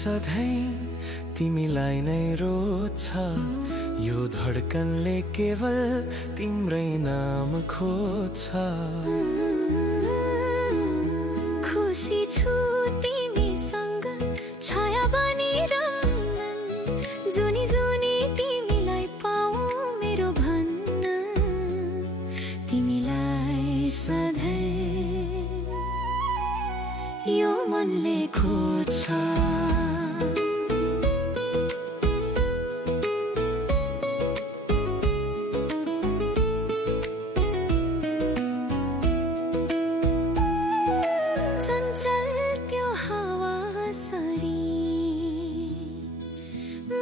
सधैँ तिमीलाई नै रोज्छ यो धड्कनले केवल तिम्रै नाम खोज्छ खुसी छु तिमीसँग छाया बनिरहन जुनी जुनी तिमीलाई पाऊँ मेरो भन्न तिमीलाई सधैँ यो मनले खोज्छ चञ्चल त्यो हावा सरी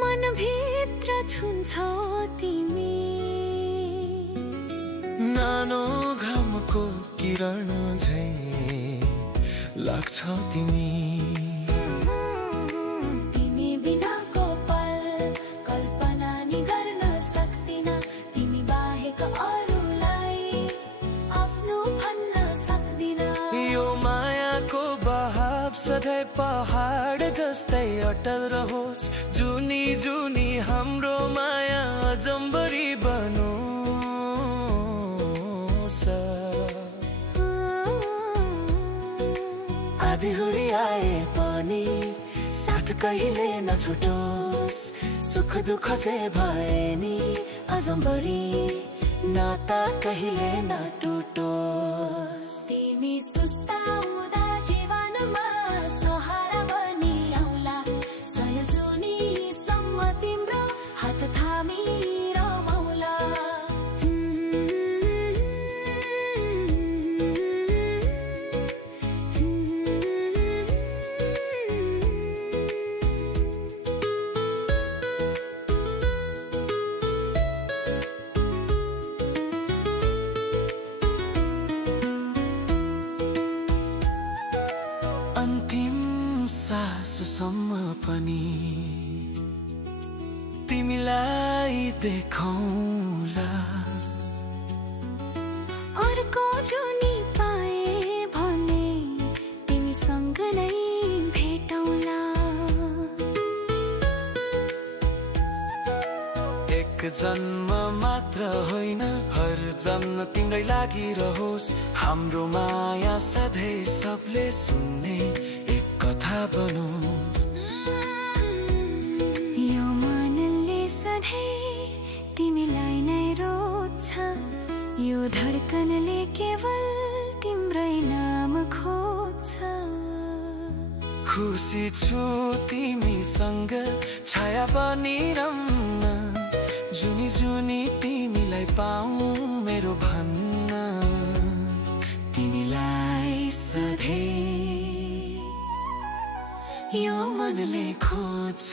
मनभित्र छुन्छौ तिमी नानो घामको किरण झैं लाग्छौ तिमी तिमी बिनाको पल कल्पना नि गर्न सक्दिन तिमी बाहेक अरूलाई आफ्नो भन्न सक्दिन यो मायाको बहाव सधैँ पहाड जस्तै अटल रहोस् जुनी जुनी हाम्रो माया अजम्बरी बनोस् आँधीहुरी आए पनि साथ कहिले नछुटोस् सुख दुःख चाहिँ भए नि अजम्बरी नाता कहिले नटुटोस् तिमी सुस्ताउँदा जीवनमा सहारा बनी आउला सय जुनीसम्म तिम्रो हात थामी रमाउला अन्तिम साससम्म पनि तिमीलाई देखौँला अर्को जुनी पाए भने तिमीसँग नै भेटौँला एक जन्म मात्र होइन हर जन्म तिम्रै लागिरहोस् हाम्रो माया सधैँ सबले सुन्ने एक कथा बनोस् यो मनले सधैँ तिमीलाई नै रोज्छ यो धड्कनले केवल तिम्रै नाम खोज्छ खुसी छु तिमीसँग छाया बनिरहन जुनी जुनी तिमीलाई पाऊँ मेरो भन्न तिमीलाई सधैँ यो मनले खोज्छ